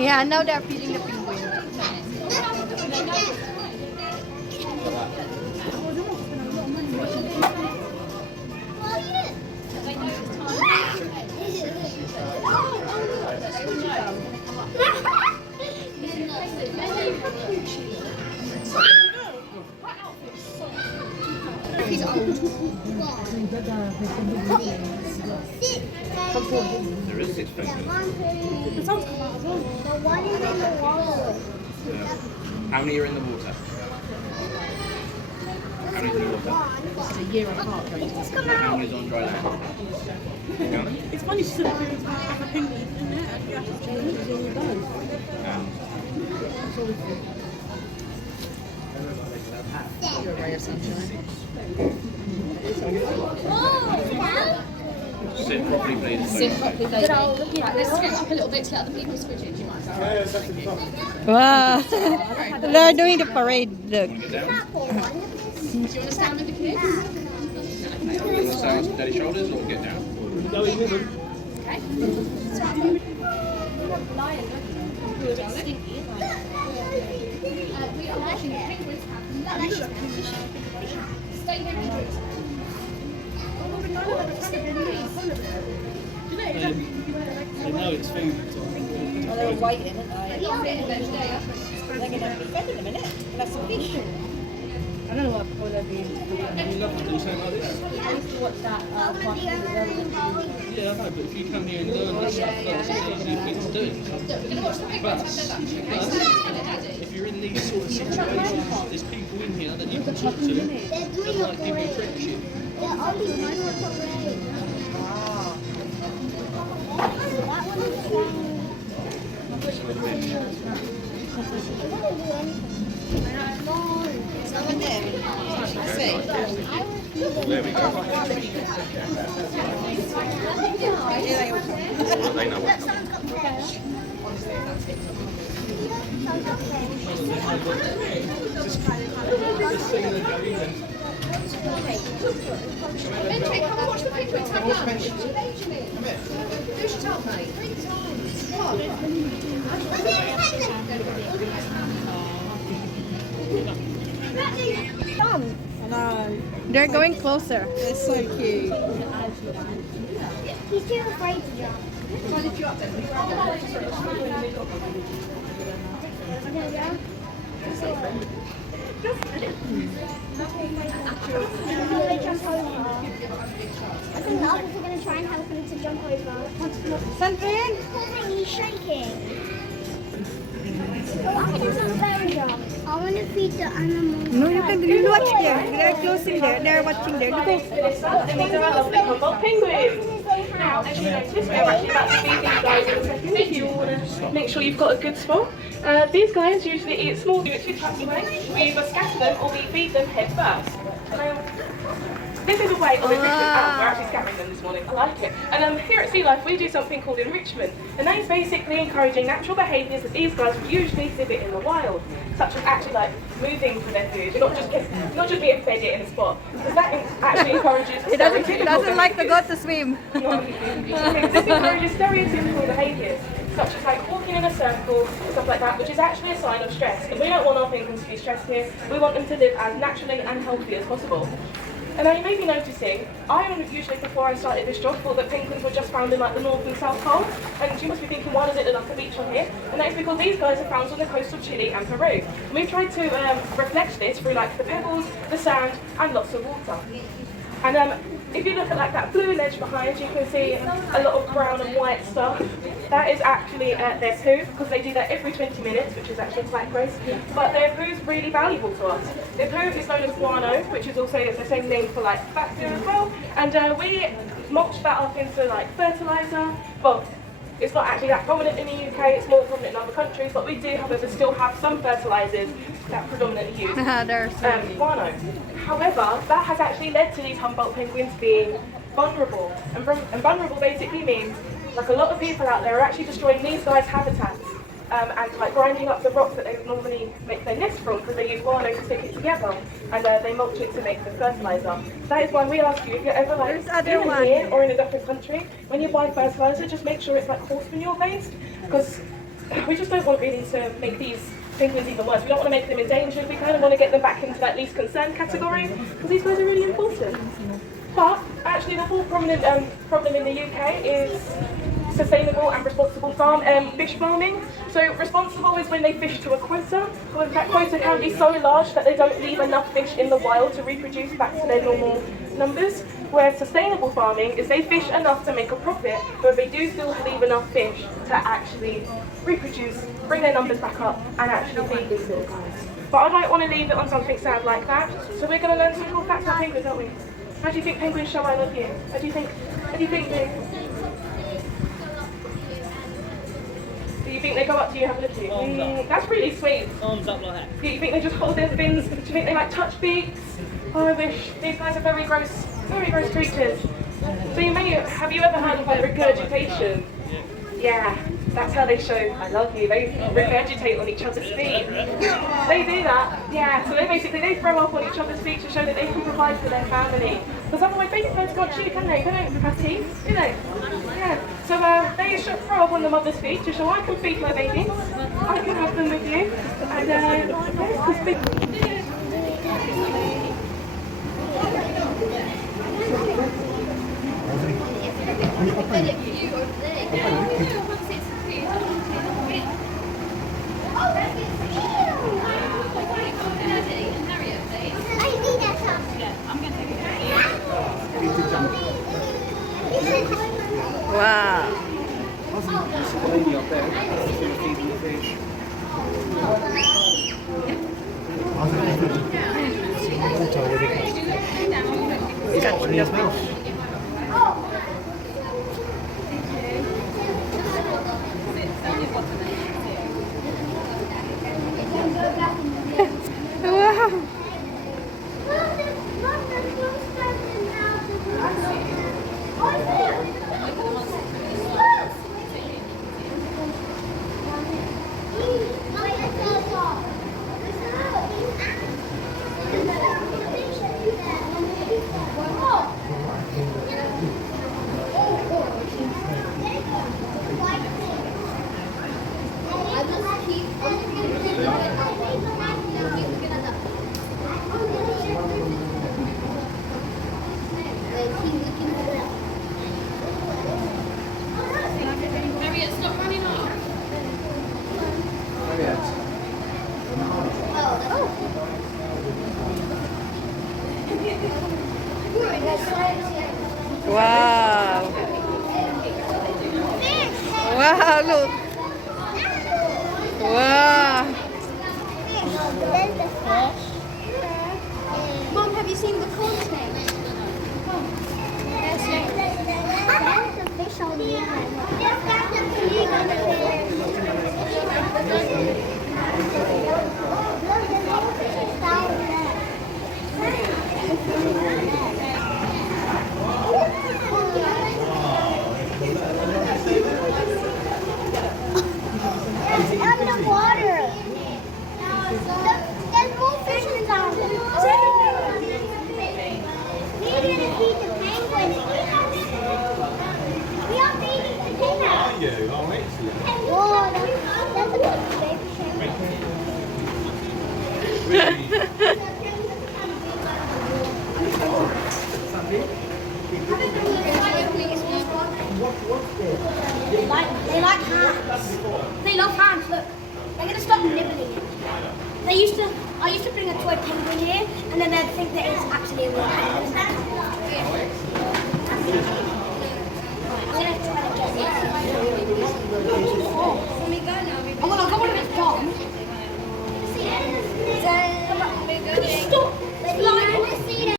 Yeah, now they're feeding the penguin. He's old. There is 6 penguins. The one is in the water. How many are in the water? How many in the water? It's a year apart. How many is on dry land? It's funny she said that there was a penguin in there and you have to change it in your boat. Your ray of sunshine. Sit properly, please. Sit properly, baby. Right, let's scoot up a little bit to let other people switch in. Do you mind? Wow. They're doing the parade. Look. Get down. Do you want to stand with the kids? You want to stand on daddy's shoulders or get down? Okay. We are watching the penguins have lunch. Stay here and drink. They know it's food. Well, they're waiting, aren't they? They're going to be fed in a minute. We'll have some fish. I don't know what for they're being. You love to do something like this. Yeah, I know, but if you come here and learn this stuff, that's easy thing to do. But if you're in these sort of situations, there's people in here that you can talk to that might give you apprenticeship. They're only doing a parade. That one is flying. Someone there. See? There we go. They know what's coming. Benji, come and watch the penguins have lunch. Who's your top mate? 3 times. They're going closer. They're so cute. He's too afraid to jump. I'll lift you up then. I think the others are going to try and help him to jump over. Something? He's shaking. I want to feed the animals. No, you watch there. They're closing there. They're watching there. You go. And these are our lovely Humboldt penguins. Now, as you notice, we're actually about to feed these guys in a second. You want to make sure you've got a good spot. These guys usually eat small units 2 types of way. We either scatter them or we feed them head first. This is a way of enrichment. We're actually scattering them this morning. I like it. And here at Sea Life, we do something called enrichment. And that is basically encouraging natural behaviours that these guys would usually exhibit in the wild, such as actually like moving for their food, not just being fed it in a spot. Because that actually encourages. He doesn't like to go to swim. This encourages stereotypical behaviours, such as like walking in a circle, stuff like that, which is actually a sign of stress. And we don't want our penguins to be stressed here. We want them to live as naturally and healthy as possible. And now you may be noticing, I usually, before I started this job, thought that penguins were just found in like the North and South Pole. And you must be thinking, why does it look like a beach on here? And that is because these guys are found on the coast of Chile and Peru. And we've tried to reflect this through like the pebbles, the sand, and lots of water. And if you look at like that blue ledge behind, you can see a lot of brown and white stuff. That is actually their poo, because they do that every 20 minutes, which is actually quite gross. But their poo is really valuable to us. Their poo is known as guano, which is also the same name for like bacteria as well. And we mulch that up into like fertilizer. Well, It's not actually that prominent in the UK, it's more prominent in other countries, but we do, however, still have some fertilisers that predominantly use guano. However, that has actually led to these Humboldt penguins being vulnerable. And vulnerable basically means, like, a lot of people out there are actually destroying these guys' habitats and like grinding up the rocks that they would normally make their nest from, because they use guano to stick it together, and they mulch it to make the fertiliser. That is why we ask you, if you're ever like in here or in a different country, when you buy fertiliser, just make sure it's like horse manure based, because we just don't want really to make these penguins even worse. We don't want to make them endangered. We kind of want to get them back into that least concern category, because these guys are really important. But actually, the whole prominent problem in the UK is sustainable and responsible fish farming. So responsible is when they fish to a quota, or in fact quota can be so large that they don't leave enough fish in the wild to reproduce back to their normal numbers. Whereas sustainable farming is they fish enough to make a profit, but they do still leave enough fish to actually reproduce, bring their numbers back up, and actually feed these little guys. But I don't want to leave it on something sad like that, so we're going to learn some cool facts about penguins, aren't we? How do you think penguins show I love you? What do you think they... Do you think they go up to you and have a look at you? Arms up. That's really sweet. Arms up like that. Do you think they just hold their fins? Do you think they like touch beaks? Oh, I wish. These guys are very gross creatures. So have you ever heard of like regurgitation? Yeah, that's how they show I love you. They regurgitate on each other's feet. They do that, yeah. So they throw up on each other's feet to show that they can provide for their family. Because otherwise baby birds can't chew, can they? They don't have teeth, do they? Yeah. So they should throw up on the mother's feet to show I can feed my babies. I can have them with you. And Wow. Lady up there, feeding the fish. He's got one in his mouth. Wow. Wow. Wow, look. Wow. There's the fish. Mom, have you seen the corn snake? There's the fish on the island. It's underwater. There's more fish in the town. We're going to feed the penguins. We are feeding the penguins. You are excellent. Whoa, that's a big baby shark. They like hands. They love hands. Look, they're gonna stop nibbling it. I used to bring a toy penguin here, and then they'd think that it's actually a real penguin. I'm gonna try to get it. When we go now, I got one of its bombs. Stop! It's flying. It's eating.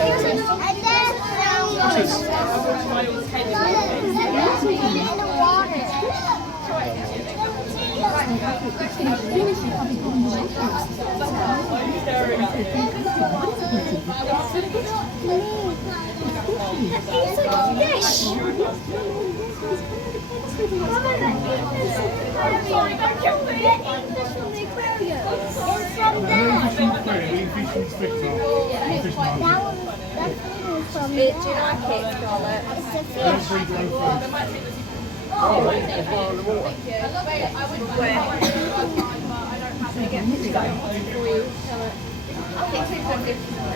Do you like it, Scarlett? It's a fish. I think 250.